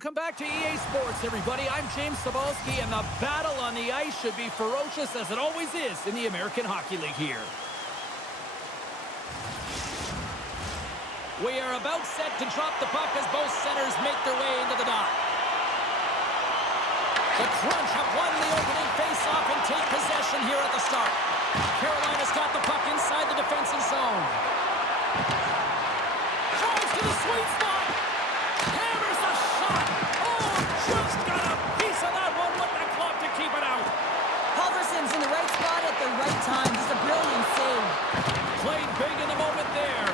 Welcome back to EA Sports, everybody. I'm James Cebulski, and the battle on the ice should be ferocious as it always is in the American Hockey League here. We are about set to drop the puck as both centers make their way into the dot. The Crunch have won the opening face-off and take possession here at the start. Carolina's got the puck inside the defensive zone. Drives to the sweet spot. Hammers a shot. Oh, just got a piece of that one with the glove to keep it out. Halverson's in the right spot at the right time. Just a brilliant save. Played big in the moment there.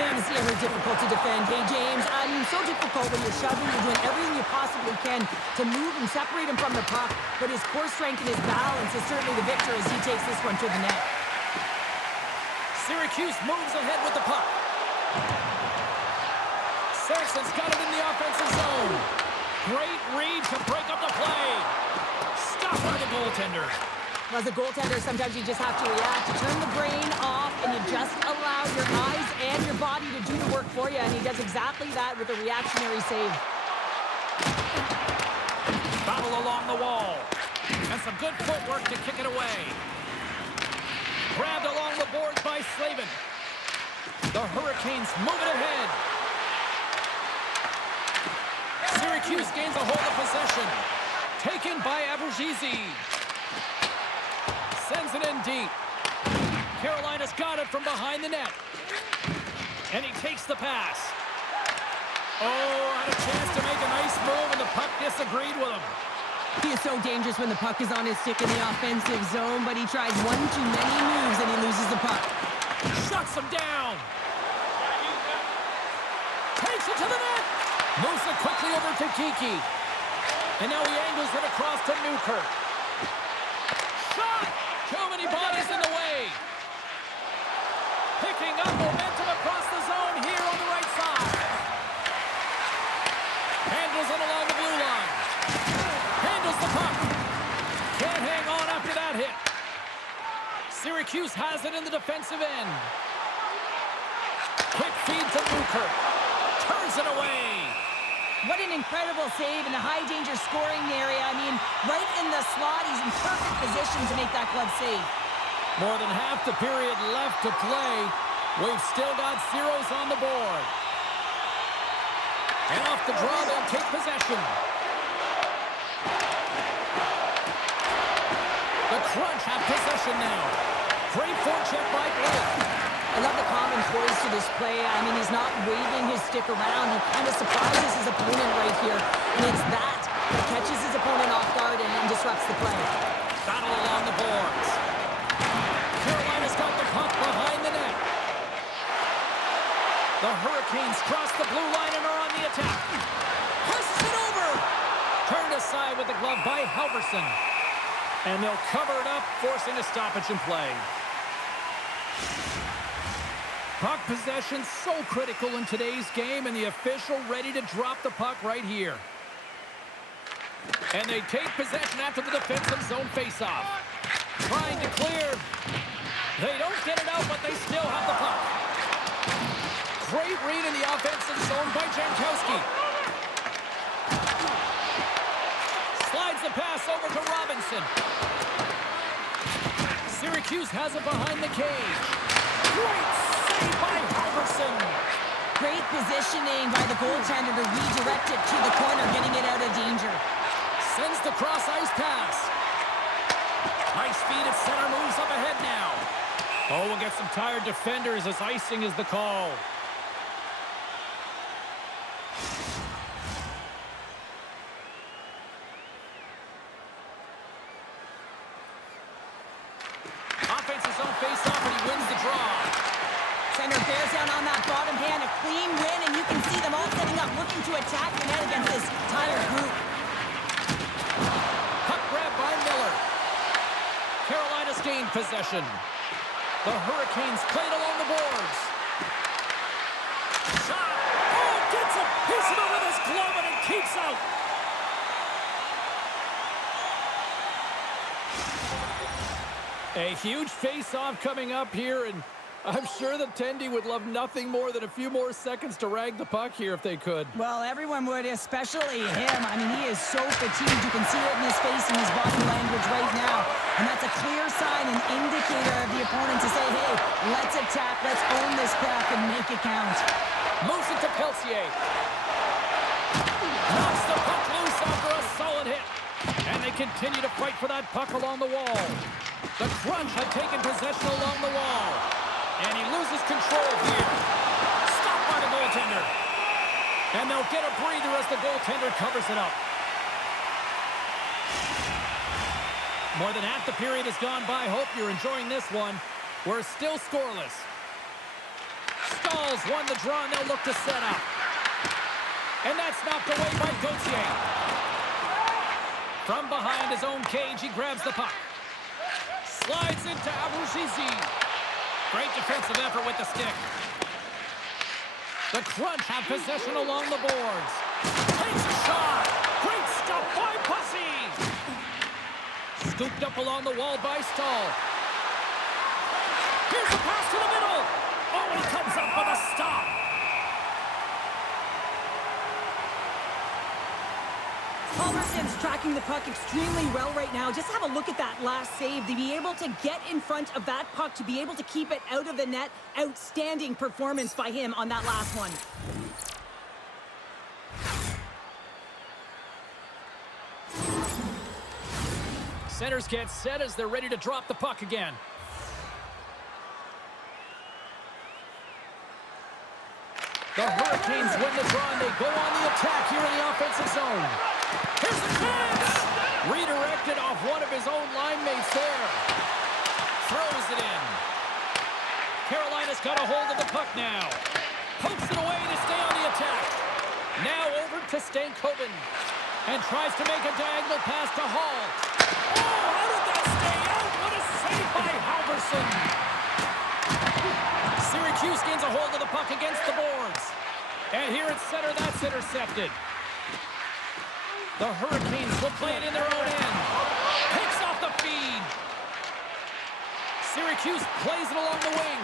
Man, is he ever difficult to defend. Hey, James, so difficult when you're shoving. You're doing everything you possibly can to move and separate him from the puck. But his core strength and his balance is certainly the victor as he takes this one to the net. Syracuse moves ahead with the puck. Sampson's got it in the offensive zone. Great read to break up the play. Stopped by the goaltender. As a goaltender, sometimes you just have to react. You turn the brain off, and you just allow your eyes and your body to do the work for you, and he does exactly that with a reactionary save. Battle along the wall. And some good footwork to kick it away. Grabbed along the boards by Slavin. The Hurricanes move it ahead. Syracuse gains a hold of possession. Taken by Abergisi. Sends it in deep. Carolina's got it from behind the net. And he takes the pass. Oh, had a chance to make a nice move, and the puck disagreed with him. He is so dangerous when the puck is on his stick in the offensive zone, but he tries one too many moves and he loses the puck. Shuts him down. Takes it to the net. Moves it quickly over to Kiki. And now he angles it across to Newkirk. Shot! Too many bodies in the way. Picking up momentum across the zone here on the right side. Handles it along the blue line. Handles the puck. Can't hang on after that hit. Syracuse has it in the defensive end. Quick feed to Newkirk. Turns it away. What an incredible save in a high-danger scoring area. I mean, right in the slot, he's in perfect position to make that glove save. More than half the period left to play. We've still got zeros on the board. And off the draw, they'll take possession. The Crunch have possession now. Great forecheck by Blake. I love the common poise to this play. I mean, he's not waving his stick around. He kind of surprises his opponent right here. And it's that catches his opponent off guard and disrupts the play. Battle along the boards. Carolina's got the puck behind the net. The Hurricanes cross the blue line and are on the attack. Passes it over. Turned aside with the glove by Halverson. And they'll cover it up, forcing a stoppage in play. Puck possession so critical in today's game, and the official ready to drop the puck right here. And they take possession after the defensive zone faceoff. Trying to clear. They don't get it out, but they still have the puck. Great read in the offensive zone by Jankowski. Slides the pass over to Robinson. Syracuse has it behind the cage. Great save by Halverson. Great positioning by the goaltender to redirect it to the corner, getting it out of danger. Sends the cross-ice pass. Nice feed at center, moves up ahead now. Oh, we'll get some tired defenders as icing is the call. Offensive zone face-off, and he wins the draw. Center bears down on that bottom hand, a clean win, and you can see them all setting up, looking to attack the net against this tired group. Puck grab by Miller. Carolina's gained possession. The Hurricanes played along the boards. Shot! Oh, gets a piece of it with his glove, and it keeps out. A huge face-off coming up here, and I'm sure the Tendy would love nothing more than a few more seconds to rag the puck here if they could. Well, everyone would, especially him. I mean, he is so fatigued. You can see it in his face and his body language right now. And that's a clear sign, an indicator of the opponent to say, hey, let's attack, let's own this puck and make it count. Moves it to Peltier. Knocks the puck loose after a solid hit. And they continue to fight for that puck along the wall. The Crunch have taken possession along the wall. And he loses control here. Stopped by the goaltender. And they'll get a breather as the goaltender covers it up. More than half the period has gone by. Hope you're enjoying this one. We're still scoreless. Stalls won the draw, and they'll look to set up. And that's knocked away by Gauthier. From behind his own cage, he grabs the puck. Slides into Abouchizi. Great defensive effort with the stick. The Crunch have possession along the boards. Takes a shot. Great stuff by Pussy. Scooped up along the wall by Stahl. Here's the pass to the middle. Oh, he comes up with a stop. Halverson's tracking the puck extremely well right now. Just have a look at that last save. To be able to get in front of that puck, to be able to keep it out of the net, outstanding performance by him on that last one. Centers get set as they're ready to drop the puck again. The Hurricanes win the draw and they go on the attack here in the offensive zone. Here's the chance! Redirected off one of his own line mates there. Throws it in. Carolina's got a hold of the puck now. Pokes it away to stay on the attack. Now over to Stankoven. And tries to make a diagonal pass to Hall. Oh, how did that stay out? What a save by Halverson. Syracuse gains a hold of the puck against the boards. And here at center, that's intercepted. The Hurricanes will play it in their own end. Picks off the feed. Syracuse plays it along the wing.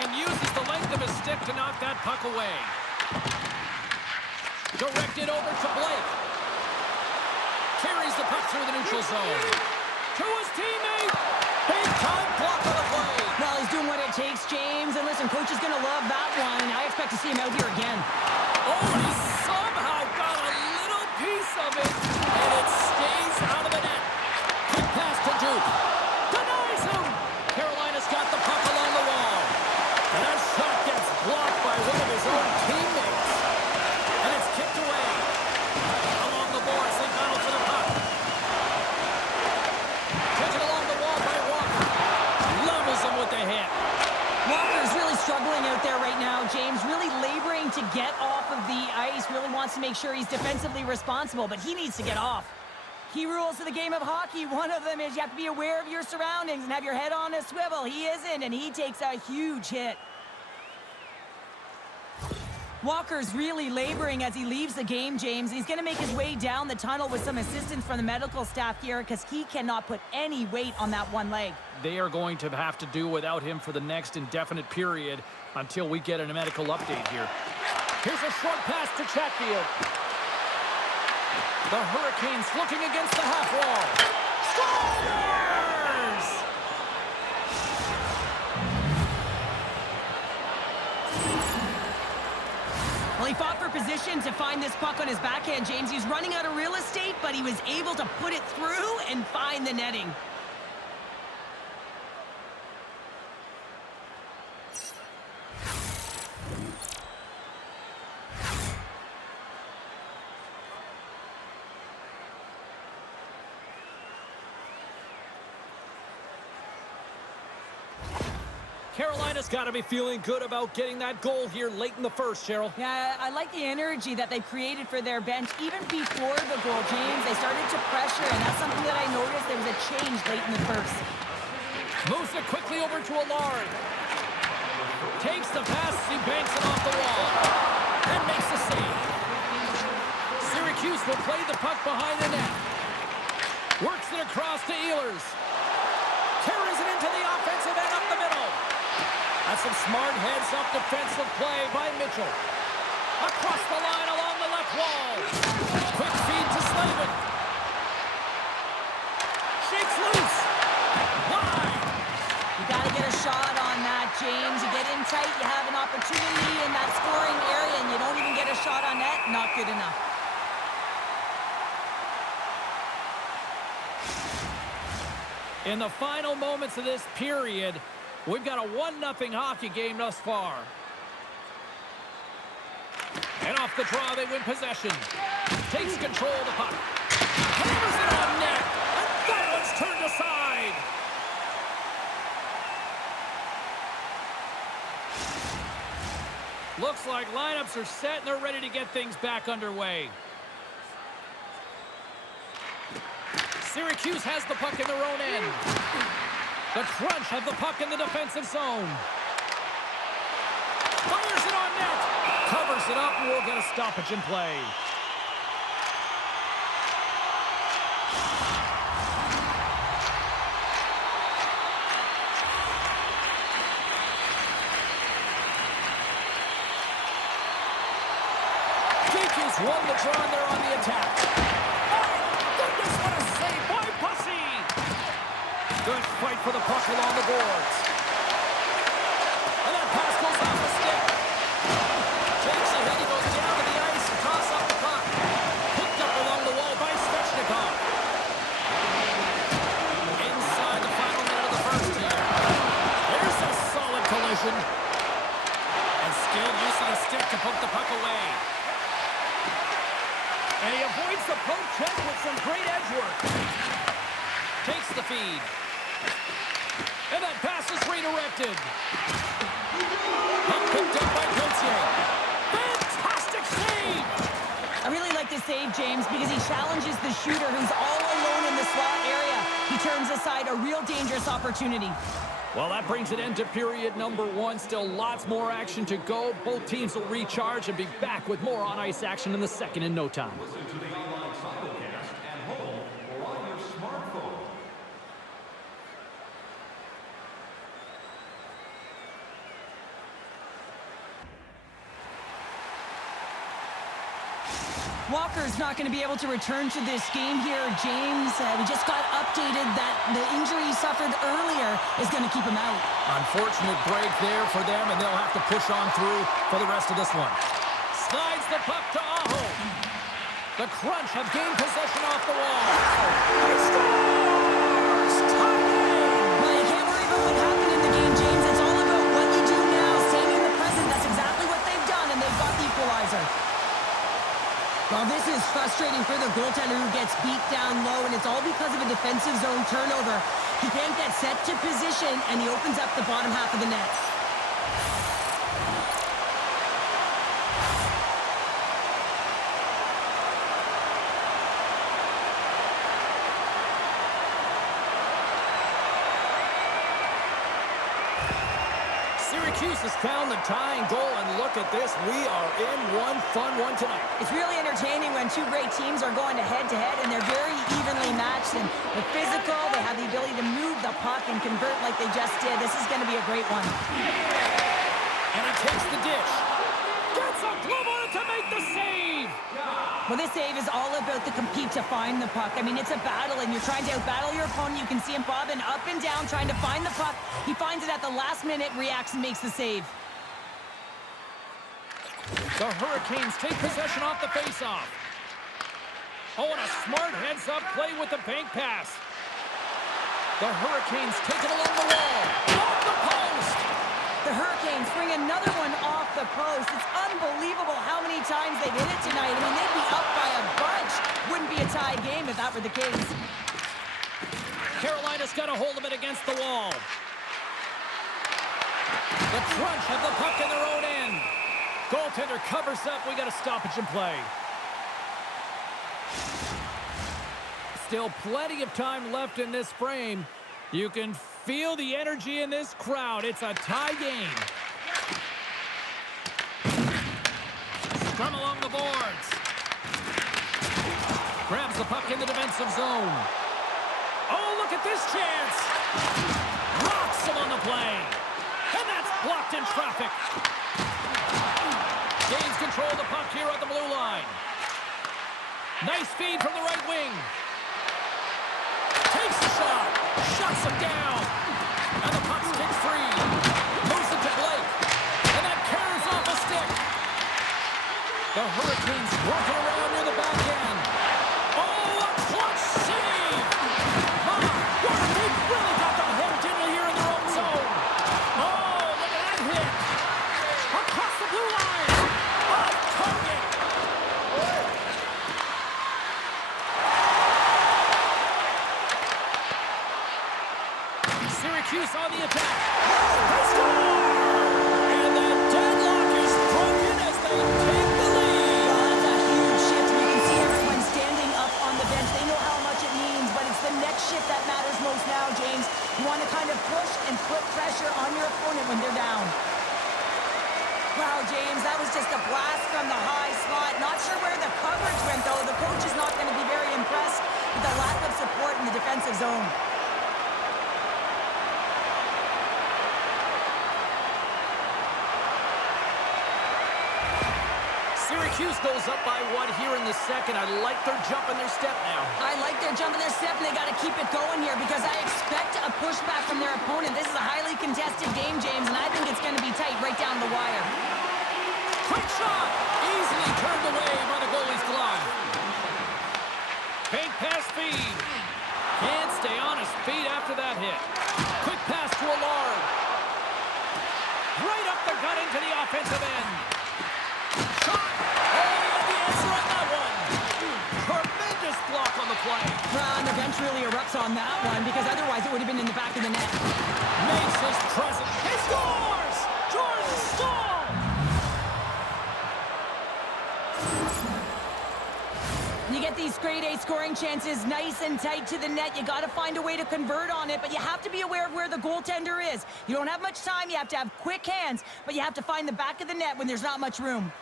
And uses the length of his stick to knock that puck away. Directed over to Blake. Carries the puck through the neutral zone. To his teammate. Big time block on the play. Well, he's doing what it takes, James. And listen, coach is going to love that one. I expect to see him out here again. Oh, he somehow got a little piece of it. And it stays out of the net. Quick pass to Duke. Denies him. Carolina's got the puck along the wall. And that shot gets blocked by one of his own teammates. And it's kicked away. Along the boards, they battle for the puck. Taken along the wall by Walker. Levels him with the hit. Walker's really struggling out there right now, James. Really laboring to get off of the ice. Really wants to make sure he's defensively responsible, but he needs to get off. Key rules of the game of hockey. One of them is you have to be aware of your surroundings and have your head on a swivel. He isn't, and he takes a huge hit. Walker's really laboring as he leaves the game, James. He's going to make his way down the tunnel with some assistance from the medical staff here because he cannot put any weight on that one leg. They are going to have to do without him for the next indefinite period until we get a medical update here. Here's a short pass to Chatfield. The Hurricanes looking against the half wall. Scores! Well, he fought for position to find this puck on his backhand, James. He's running out of real estate, but he was able to put it through and find the netting. Carolina's got to be feeling good about getting that goal here late in the first, Cheryl. Yeah, I like the energy that they created for their bench even before the goal, James. They started to pressure, and that's something that I noticed. There was a change late in the first. Moves it quickly over to Allard. Takes the pass, he banks it off the wall. And makes the save. Syracuse will play the puck behind the net. Works it across to Ehlers. Carries it into the offensive end up the middle. That's some smart heads-up defensive play by Mitchell. Across the line along the left wall. Quick feed to Slavin. Shakes loose. Wide. You got to get a shot on that, James. You get in tight, you have an opportunity in that scoring area, and you don't even get a shot on net. Not good enough. In the final moments of this period, we've got a 1-0 hockey game thus far. And off the draw, they win possession. Takes control of the puck. Hammers it on net. And that one's turned aside. Looks like lineups are set and they're ready to get things back underway. Syracuse has the puck in their own end. The Crunch have the puck in the defensive zone. Fires it on net. Covers it up and we'll get a stoppage in play. Syracuse won the draw and they're on the attack. Goodness, what a save by Bussy! Good fight for the puck along the boards. And that pass goes off the stick. Takes a hit, he goes down to the ice and toss up the puck. Picked up along the wall by Svechnikov. Inside the final minute of the first here. There's a solid collision. And skilled use of the stick to poke the puck away. And he avoids the poke check with some great edge work. Takes the feed. And that pass is redirected. Puck picked up by Gauthier. Fantastic save! I really like this save, James, because he challenges the shooter who's all alone in the slot area. He turns aside a real dangerous opportunity. Well, that brings an end to period number 1. Still lots more action to go. Both teams will recharge and be back with more on-ice action in the second in no time. Walker's not going to be able to return to this game here, James. We just got updated that the injury he suffered earlier is going to keep him out. Unfortunate break there for them, and they'll have to push on through for the rest of this one. Slides the puck to Aho. The Crunch have gained possession off the wall. He scores! Tie game! Well, you can't worry about what happened in the game, James. It's all about what you do now, staying in the present. That's exactly what they've done, and they've got the equalizer. Well, this is frustrating for the goaltender who gets beat down low, and it's all because of a defensive zone turnover. He can't get set to position, and he opens up the bottom half of the net. Syracuse has found the tying goal, and look at this. We are in one fun one tonight. It's really entertaining when two great teams are going head-to-head, and they're very evenly matched. And they're physical, they have the ability to move the puck and convert like they just did. This is going to be a great one. And he takes the dish. Gets a glove on it to make the save. Well, this save is all about the compete to find the puck. I mean, it's a battle, and you're trying to outbattle your opponent. You can see him bobbing up and down, trying to find the puck. He finds it at the last minute, reacts, and makes the save. The Hurricanes take possession off the faceoff. Oh, and a smart heads-up play with the bank pass. The Hurricanes take it along the wall. Off the post! The Hurricanes bring another one off the post. It's unbelievable how many times they've hit it tonight. I mean, they'd be up by a bunch. Wouldn't be a tie game if that were the case. Carolina's got a hold of it against the wall. The Crunch have the puck in their own end. Goaltender covers up. We got a stoppage in play. Still plenty of time left in this frame. You can feel the energy in this crowd. It's a tie game. Scrum along the boards. Grabs the puck in the defensive zone. Oh, look at this chance. Rocks him on the play. And that's blocked in traffic. Gains control of the puck here at the blue line. Nice feed from the right wing. Takes the shot. Shuts him down. And the puck's kicked free. Moves it to Blake. And that carries off a stick. The Hurricanes working around near the back end. Oh, a clutch save! They've really got them hooked into here in their own zone. Oh, look at that hit. Across the blue line. Off target. Syracuse on the attack. They score! And the deadlock is broken as they take the lead. Well, that's a huge shift. You can see everyone standing up on the bench. They know how much it means, but it's the next shift that matters most now, James. You want to kind of push and put pressure on your opponent when they're down. Wow, James, that was just a blast from the high slot. Not sure where the coverage went, though. The coach is not going to be very impressed with the lack of support in the defensive zone. Syracuse goes up by one here in the second. I like their jump and their step now. I like their jump and their step, and they got to keep it going here because I expect a pushback from their opponent. This is a highly contested game, James, and I think it's going to be tight right down the wire. Quick shot! Easily turned away by the goalie's glove. Fake pass feed. Can't stay on his feet after that hit. Quick pass to Allard. Right up the gut into the offensive end. Shot! Oh, the answer on that one. Tremendous block on the play. Well, and the bench really erupts on that one because otherwise it would have been in the back of the net. Makes his presence. He scores! Jordan Stahl! You get these grade A scoring chances nice and tight to the net. You got to find a way to convert on it, but you have to be aware of where the goaltender is. You don't have much time. You have to have quick hands, but you have to find the back of the net when there's not much room.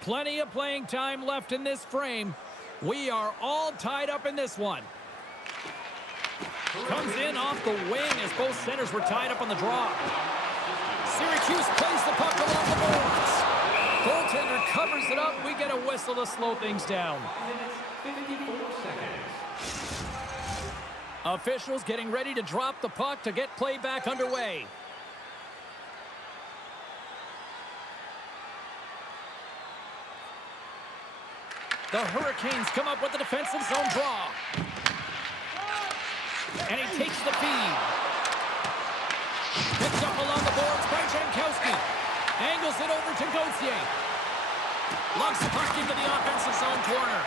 Plenty of playing time left in this frame. We are all tied up in this one. Comes in off the wing as both centers were tied up on the draw. Syracuse plays the puck along the boards. Goaltender covers it up. We get a whistle to slow things down. 54 seconds. Officials getting ready to drop the puck to get play back underway. The Hurricanes come up with the defensive zone draw. And he takes the feed. Picked up along the boards by Jankowski. Angles it over to Gauthier. Lugs the puck into the offensive zone corner.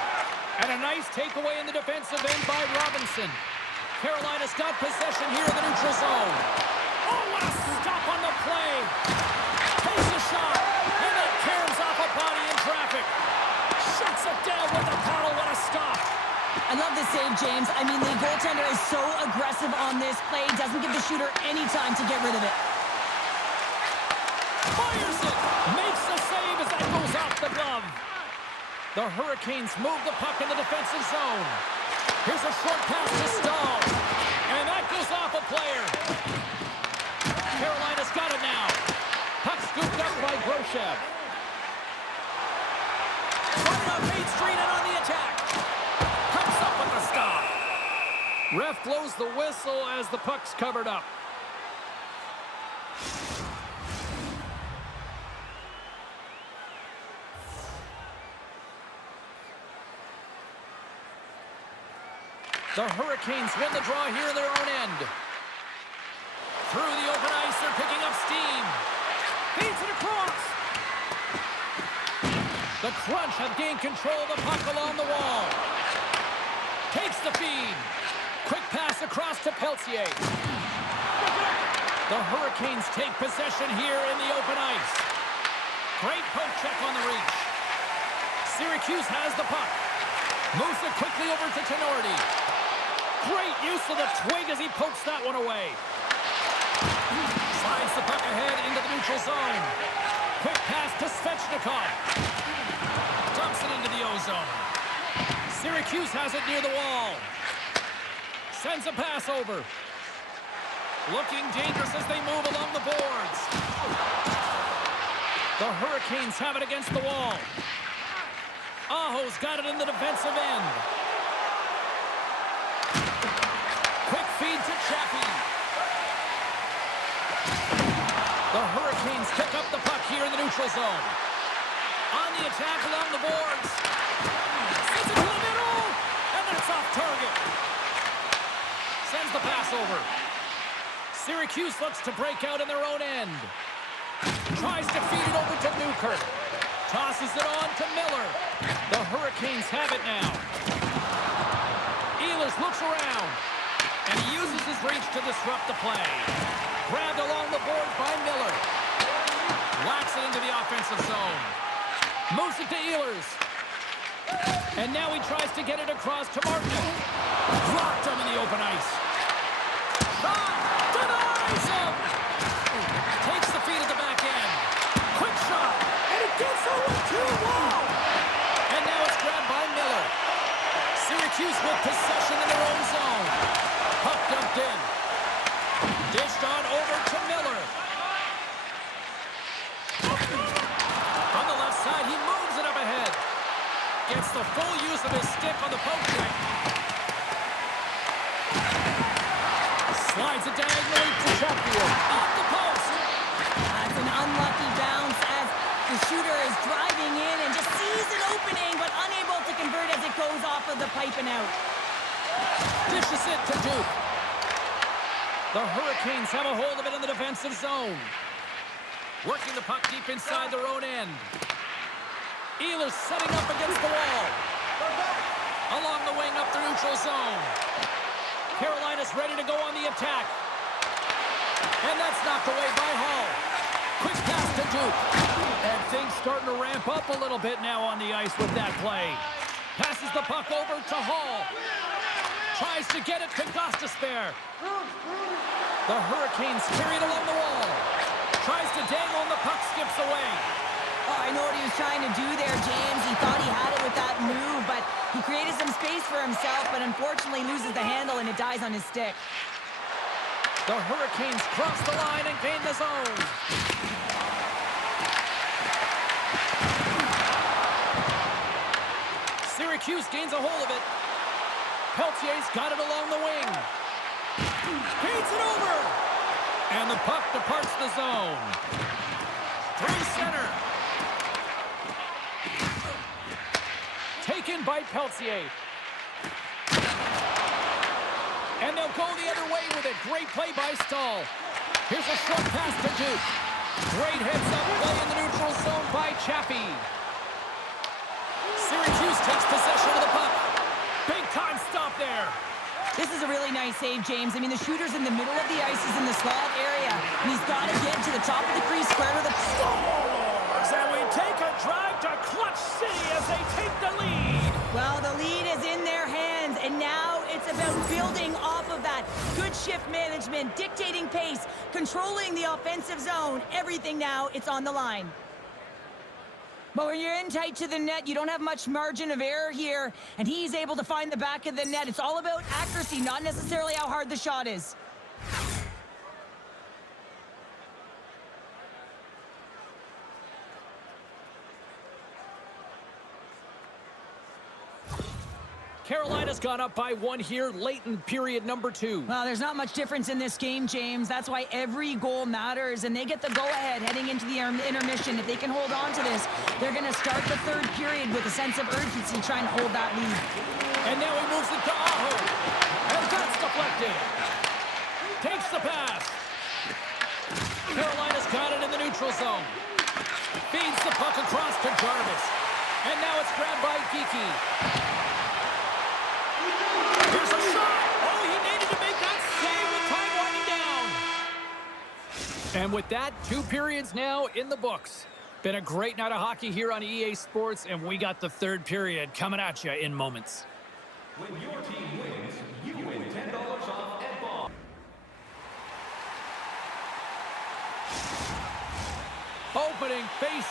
And a nice takeaway in the defensive end by Robinson. Carolina's got possession here in the neutral zone. Oh, what a stop on the play. Takes a shot. And it tears off a body in traffic. Shuts it down with the paddle. What a stop. I love this save, James. I mean, the goaltender is so aggressive on this play. Doesn't give the shooter any time to get rid of it. Fires it. Makes the save as that goes off the glove. The Hurricanes move the puck in the defensive zone. Here's a short pass to Stahl. And that goes off a player. Carolina's got it now. Puck scooped up by Groshev. Running up Main Street and on the attack. Comes up with the stop. Ref blows the whistle as the puck's covered up. The Hurricanes win the draw here in their own end. Through the open ice, they're picking up steam. Feeds it across. The Crunch have gained control of the puck along the wall. Takes the feed. Quick pass across to Peltier. The Hurricanes take possession here in the open ice. Great poke check on the reach. Syracuse has the puck. Moves it quickly over to Tenorti. Great use of the twig as he pokes that one away. Slides the puck ahead into the neutral zone. Quick pass to Svechnikov. Dumps it into the O-zone. Syracuse has it near the wall. Sends a pass over. Looking dangerous as they move along the boards. The Hurricanes have it against the wall. Aho's got it in the defensive end. Quick feed to Chappie. The Hurricanes pick up the puck here in the neutral zone. On the attack along the boards. Sends it to the middle. And then it's off target. Sends the pass over. Syracuse looks to break out in their own end. Tries to feed it over to Newkirk. Tosses it on to Miller. The Hurricanes have it now. Ehlers looks around. And he uses his reach to disrupt the play. Grabbed along the board by Miller. Whacks it into the offensive zone. Moves it to Ehlers. And now he tries to get it across to Martin. Dropped him in the open ice. Shot! Denies him! Takes the feed at the back end. Quick shot! And it gets over to wall! And now it's grabbed by Miller. Syracuse with possession in their own zone. Puck dumped in. Dished on over to Miller. On the left side, he moves it up ahead. Gets the full use of his stick on the poke check. Slides it diagonally to Sheffield. Off the post. That's an unlucky bounce as the shooter is driving in and just sees an opening, but unable to convert as it goes off of the pipe and out. Dishes it to Duke. The Hurricanes have a hold of it in the defensive zone. Working the puck deep inside their own end. Ehlers setting up against the wall. Along the wing up the neutral zone. Carolina's ready to go on the attack. And that's knocked away by Hall. Quick pass to Duke. And things starting to ramp up a little bit now on the ice with that play. Passes the puck over to Hall. Tries to get it to Gostisbehere. The Hurricanes carry it along the wall. Tries to dangle and the puck skips away. Oh, I know what he was trying to do there, James. He thought he had it with that move, but he created some space for himself, but unfortunately loses the handle and it dies on his stick. The Hurricanes cross the line and gain the zone. Syracuse gains a hold of it. Peltier's got it along the wing. Feeds it over. And the puck departs the zone. Through center. Taken by Peltier. And they'll go the other way with it. Great play by Stahl. Here's a short pass to Duke. Great heads-up play in the neutral zone by Chappie. Syracuse takes possession of the puck. Big time stop there. This is a really nice save, James. I mean, the shooter's in the middle of the ice. He's in the slot area. And he's got to get to the top of the crease square to the... Scores! And we take a drive to Clutch City as they take the lead. Well, the lead is in their hands, and now it's about building off of that. Good shift management, dictating pace, controlling the offensive zone. Everything now, it's on the line. But when you're in tight to the net, you don't have much margin of error here, and he's able to find the back of the net. It's all about accuracy, not necessarily how hard the shot is. Carolina's gone up by one here late in period number 2. Well, there's not much difference in this game, James. That's why every goal matters, and they get the go-ahead heading into the intermission. If they can hold on to this, they're going to start the third period with a sense of urgency trying to hold that lead. And now he moves it to Aho. And that's deflected. Takes the pass. Carolina's got it in the neutral zone. Feeds the puck across to Jarvis. And now it's grabbed by Geekie. Here's a shot. Oh, he needed to make that save with time winding down. And with that, 2 periods now in the books. Been a great night of hockey here on EA Sports, and we got the third period coming at you in moments. When your team wins, you win $10 off at Ball.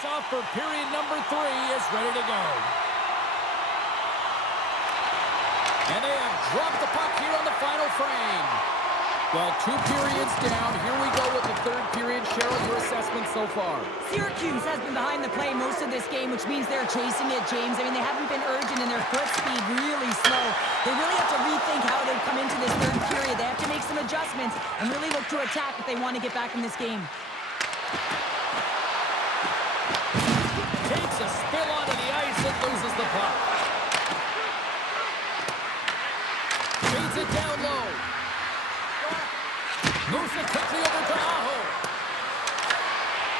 face-off for period number 3 is ready to go. And they have dropped the puck here on the final frame. Well, 2 periods down. Here we go with the 3rd period. Cheryl, your assessment so far? Syracuse has been behind the play most of this game, which means they're chasing it, James. I mean, they haven't been urgent and their foot speed really slow. They really have to rethink how they come into this 3rd period. They have to make some adjustments and really look to attack if they want to get back in this game. Takes a spill onto the ice and loses the puck. Feeds it down low. Moves it quickly over to Aho.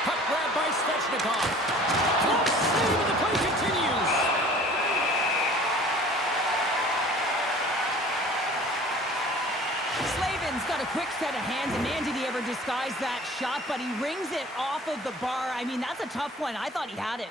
Puck grabbed by Svechnikov. Glove save and the play continues. Slavin's got a quick set of hands, and man, did he ever disguise that shot, but he rings it off of the bar. I mean, that's a tough one. I thought he had it.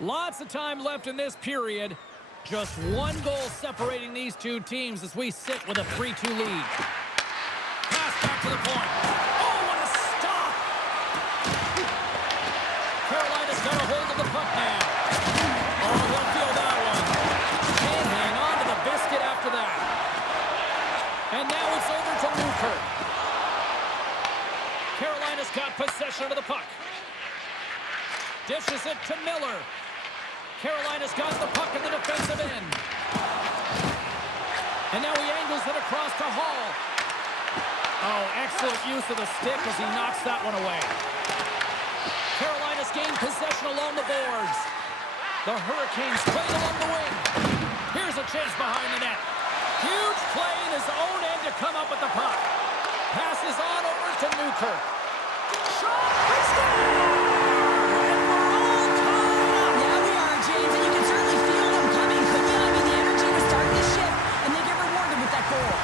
Lots of time left in this period. Just 1 goal separating these 2 teams as we sit with a 3-2 lead. Pass back to the point. Oh, what a stop! Carolina's got a hold of the puck now. Oh, he'll feel that one. Can't hang on to the biscuit after that. And now it's over to Newkirk. Carolina's got possession of the puck. Dishes it to Miller. Carolina's got the puck in the defensive end. And now he angles it across to Hall. Oh, excellent use of the stick as he knocks that one away. Carolina's gained possession along the boards. The Hurricanes play along the wing. Here's a chance behind the net. Huge play in his own end to come up with the puck. Passes on over to Newkirk. Shot! He's down! James, and you can certainly feel them coming, couldn't you? I mean, the energy to start this shift, and they get rewarded with that goal.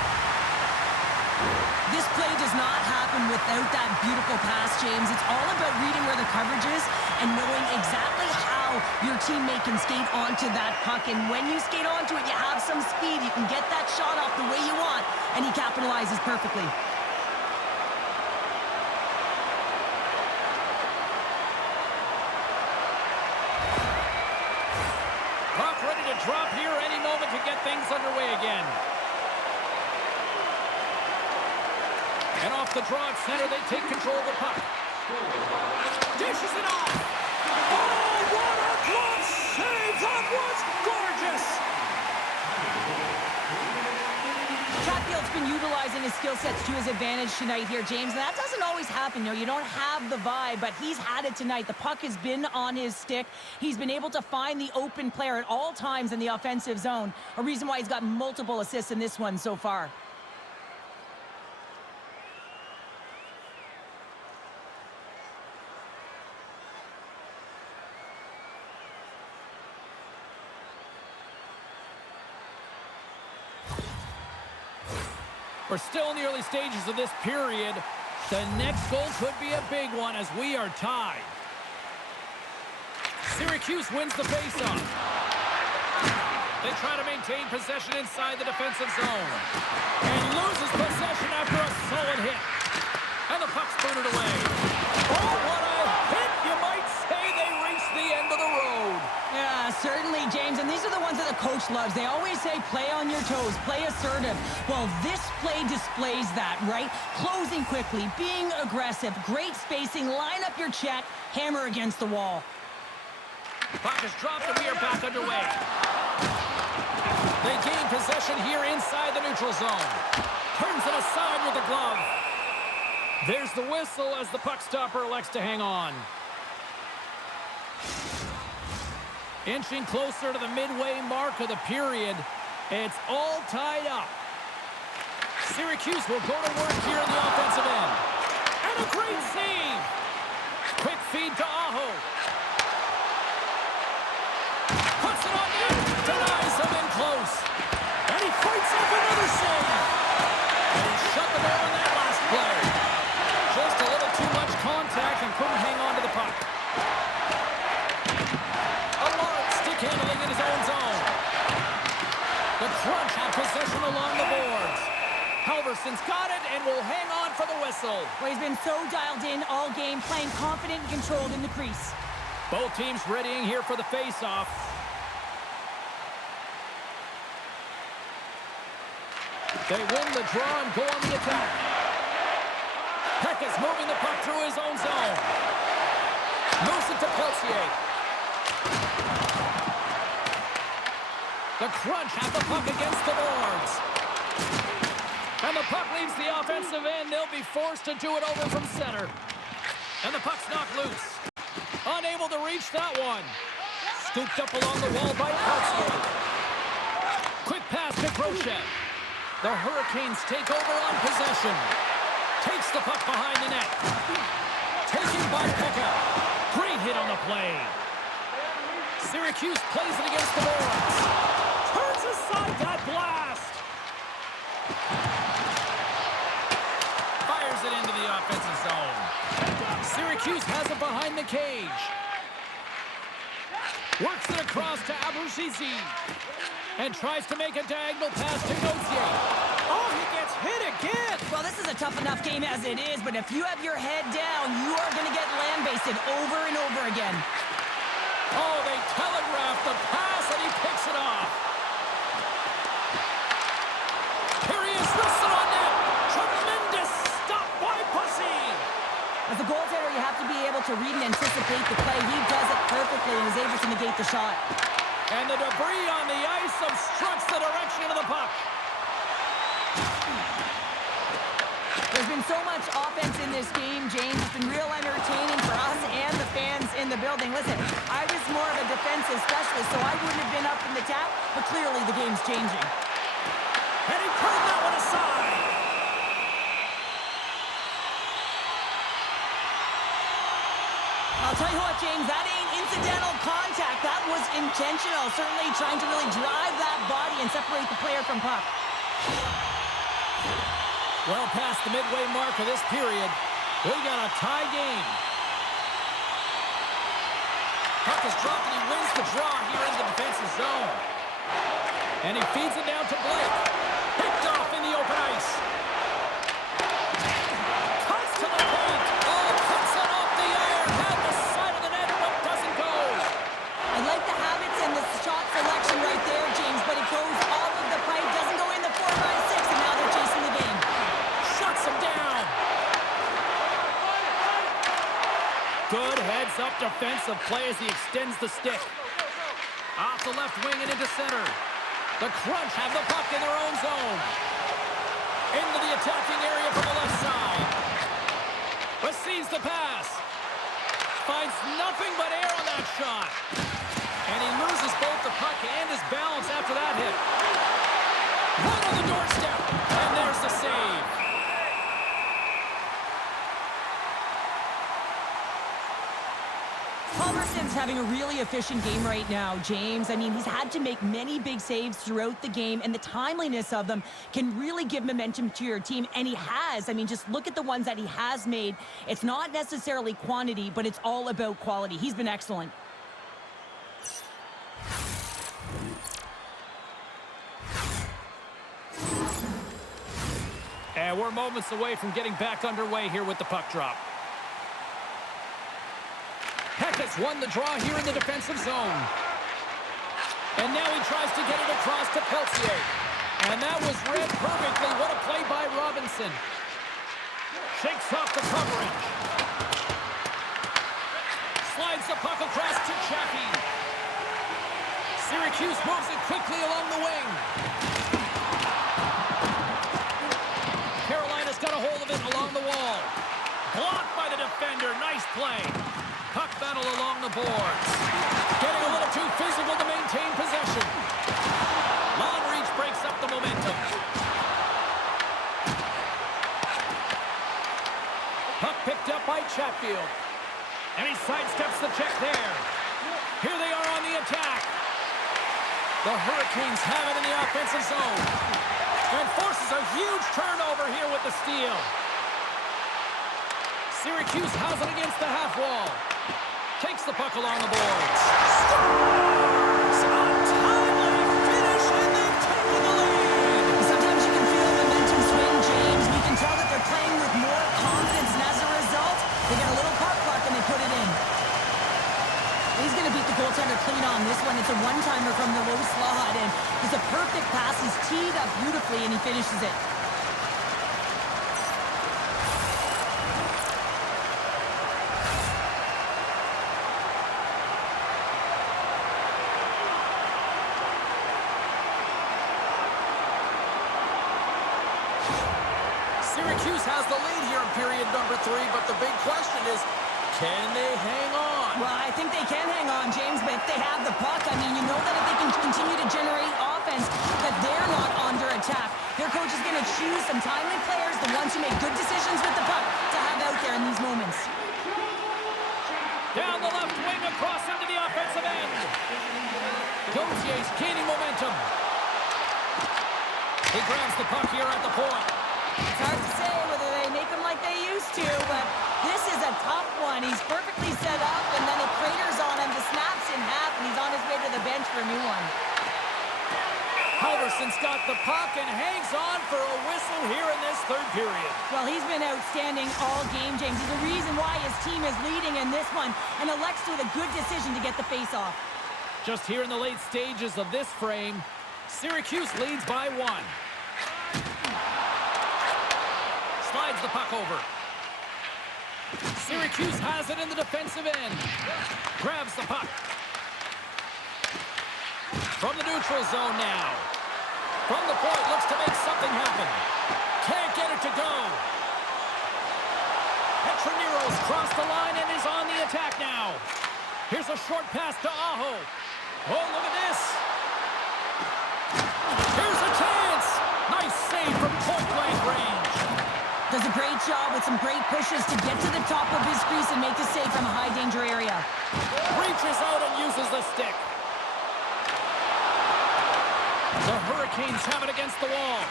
This play does not happen without that beautiful pass, James. It's all about reading where the coverage is and knowing exactly how your teammate can skate onto that puck. And when you skate onto it, you have some speed. You can get that shot off the way you want, and he capitalizes perfectly. Drop here any moment to get things underway again. And off the draw at center, they take control of the puck. Dishes it off. Oh, what a glove save! That was gorgeous! Chatfield's been utilizing his skill sets to his advantage tonight here, James. And that doesn't always happen. You know, you don't have the vibe, but he's had it tonight. The puck has been on his stick. He's been able to find the open player at all times in the offensive zone. A reason why he's got multiple assists in this one so far. We're still in the early stages of this period. The next goal could be a big one as we are tied. Syracuse wins the faceoff. They try to maintain possession inside the defensive zone. And loses possession after a solid hit. And the puck's booted away. Oh, what a hit! You might say they reached the end of the road. Yeah, certainly, James. And these are the ones that the coach loves. They always say, play on your toes, play assertive. Well, this play displays that, right? Closing quickly, being aggressive, great spacing, line up your check, hammer against the wall. Puck is dropped and we are back underway. They gain possession here inside the neutral zone. Turns it aside with the glove. There's the whistle as the puck stopper elects to hang on. Inching closer to the midway mark of the period. It's all tied up. Syracuse will go to work here in the offensive end. And a great save. Quick feed to Aho. Puts it on net. Denies him in close. And he fights off another save. And he shut the door on that last play. Just a little too much contact and couldn't hang on to the puck. A large stick handling in Crunch have possession along the boards. Halverson's got it and will hang on for the whistle. Well, he's been so dialed in all game, playing confident and controlled in the crease. Both teams readying here for the face-off. They win the draw and go on the attack. Peck is moving the puck through his own zone. Moves it to Peltier. The Crunch have the puck against the boards. And the puck leaves the offensive end. They'll be forced to do it over from center. And the puck's knocked loose. Unable to reach that one. Scooped up along the wall by Peltier. Quick pass to Crochet. The Hurricanes take over on possession. Takes the puck behind the net. Taken by Pekka. Great hit on the play. Syracuse plays it against the boards. Turns aside that blast. Fires it into the offensive zone. Syracuse has it behind the cage. Works it across to Abruzzese. And tries to make a diagonal pass to Gauthier. Oh, he gets hit again. Well, this is a tough enough game as it is, but if you have your head down, you are going to get lambasted over and over again. Oh, they telegraph the pass, and he picks it off. Here he is, wristed on net. Tremendous stop by Pussy. As a goaltender, you have to be able to read and anticipate the play. He does it perfectly and is able to negate the shot. And the debris on the ice obstructs the direction of the puck. There's been so much offense in this game, James. It's been real entertaining for us and the fans in the building. Listen, I was more of a defensive specialist, so I wouldn't have been up in the tap, but clearly the game's changing. And he pulled that one aside. I'll tell you what, James, that ain't incidental contact. That was intentional. Certainly trying to really drive that body and separate the player from puck. Well past the midway mark of this period, we got a tie game. Puck is dropped and he wins the draw here in the defensive zone. And he feeds it down to Blake. Picked off in the open ice. Cuts to the paint. Oh, puts it off the iron. Had the side of the net, but doesn't go. I like the habits and the shot selection right there, James, but it goes off of the pipe, doesn't go in the 4-by-6, and now they're chasing the game. Shuts him down. Good heads-up defensive play as he extends the stick. Off the left wing and into center. The Crunch have the puck in their own zone. Into the attacking area from the left side. Receives the pass. Finds nothing but air on that shot. And he loses both the puck and his balance after that hit. Right on the doorstep. And there's the save. Halverson's having a really efficient game right now, James. I mean, he's had to make many big saves throughout the game, and the timeliness of them can really give momentum to your team, and he has. I mean, just look at the ones that he has made. It's not necessarily quantity, but it's all about quality. He's been excellent. And we're moments away from getting back underway here with the puck drop. Peck has won the draw here in the defensive zone. And now he tries to get it across to Peltier. And that was read perfectly. What a play by Robinson. Shakes off the coverage. Slides the puck across to Chappie. Syracuse moves it quickly along the wing. Carolina's got a hold of it along the wall. Blocked by the defender. Nice play. Puck battle along the boards. Getting a little too physical to maintain possession. Long reach breaks up the momentum. Puck picked up by Chatfield. And he sidesteps the check there. Here they are on the attack. The Hurricanes have it in the offensive zone. And forces a huge turnover here with the steal. Syracuse has it against the half wall. Takes the puck along the boards. Scores! A timely finish, and they've taken the lead. goaltender clean on this one. It's a one-timer from the low slot, and it's a perfect pass. He's teed up beautifully, and he finishes it. Syracuse has the lead here in period number 3, but the big question is, can they hang on? Well, I think they can hang on, James, but if they have the puck, I mean, you know that if they can continue to generate offense, that they're not under attack. Their coach is going to choose some timely players, the ones who make good decisions with the puck, to have out there in these moments. Down the left wing, across into the offensive end. Gautier's gaining momentum. He grabs the puck here at the point. It's hard to say whether they make them like they used to, but this is a tough one. He's perfectly set up, and then it craters on him, just snaps in half, and he's on his way to the bench for a new one. Halverson's got the puck and hangs on for a whistle here in this third period. Well, he's been outstanding all game, James. He's the reason why his team is leading in this one, and elects with a good decision to get the face-off. Just here in the late stages of this frame, Syracuse leads by 1. Slides the puck over. Syracuse has it in the defensive end. Grabs the puck. From the neutral zone now. From the point, looks to make something happen. Can't get it to go. Petroniro's crossed the line and is on the attack now. Here's a short pass to Aho. Oh, look at this. Here's a chance. Nice save from point-blank range. Does a great job with some great pushes to get to the top of his crease and make the save from a high-danger area. Reaches out and uses the stick. The Hurricanes have it against the wall.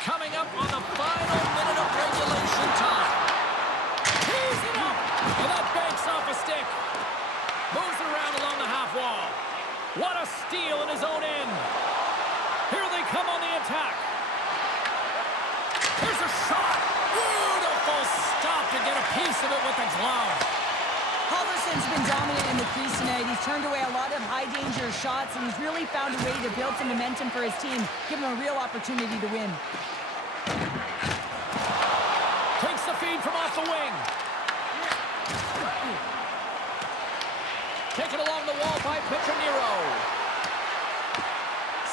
Coming up on the final minute of regulation time. Tees it up. And that banks off a stick. Moves it around along the half wall. What a steal in his own end. Here they come on the attack. Here's a shot. Beautiful stop to get a piece of it with the glove. Halverson's been dominant in the crease tonight. He's turned away a lot of high-danger shots, and he's really found a way to build some momentum for his team, give him a real opportunity to win. Takes the feed from off the wing. Taken along the wall by Petroniro.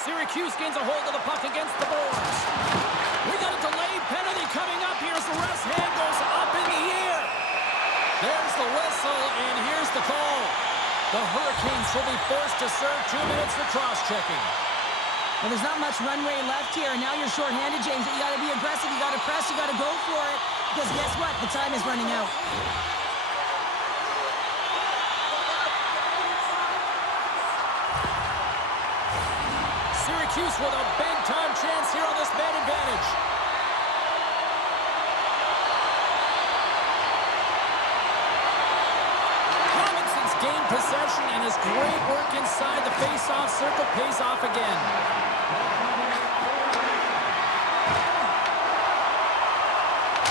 Syracuse gains a hold of the puck against the boards. We got a delayed penalty coming up. Here's the rest hand goes up in the air. There's the whistle, and here's the call. The Hurricanes will be forced to serve 2 minutes for cross-checking. Well, there's not much runway left here, and now you're shorthanded, James. You got to be aggressive, you got to press, you got to go for it, because guess what? The time is running out. Syracuse with a big-time chance here on this man advantage. Robinson's gained possession, and his great work inside the face-off circle pays off again.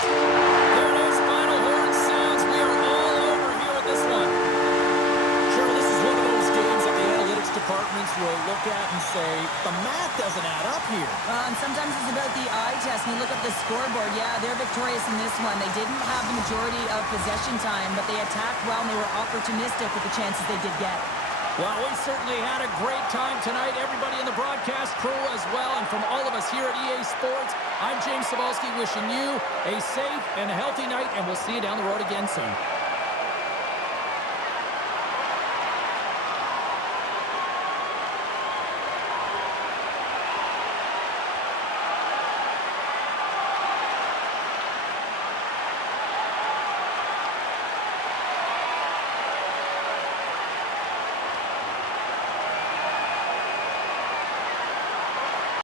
There it is, final horn sounds. We are all over here with this one. Sure, this is one of those games that the analytics departments will look at and say, the math doesn't add up here. And sometimes it's about the eye test. And you look at the scoreboard. Yeah, they're victorious in this one. They didn't have the majority of possession time, but they attacked well, and they were opportunistic with the chances they did get. Well, we certainly had a great time tonight. Everybody in the broadcast crew as well. And from all of us here at EA Sports, I'm James Cebulski wishing you a safe and healthy night, and we'll see you down the road again soon.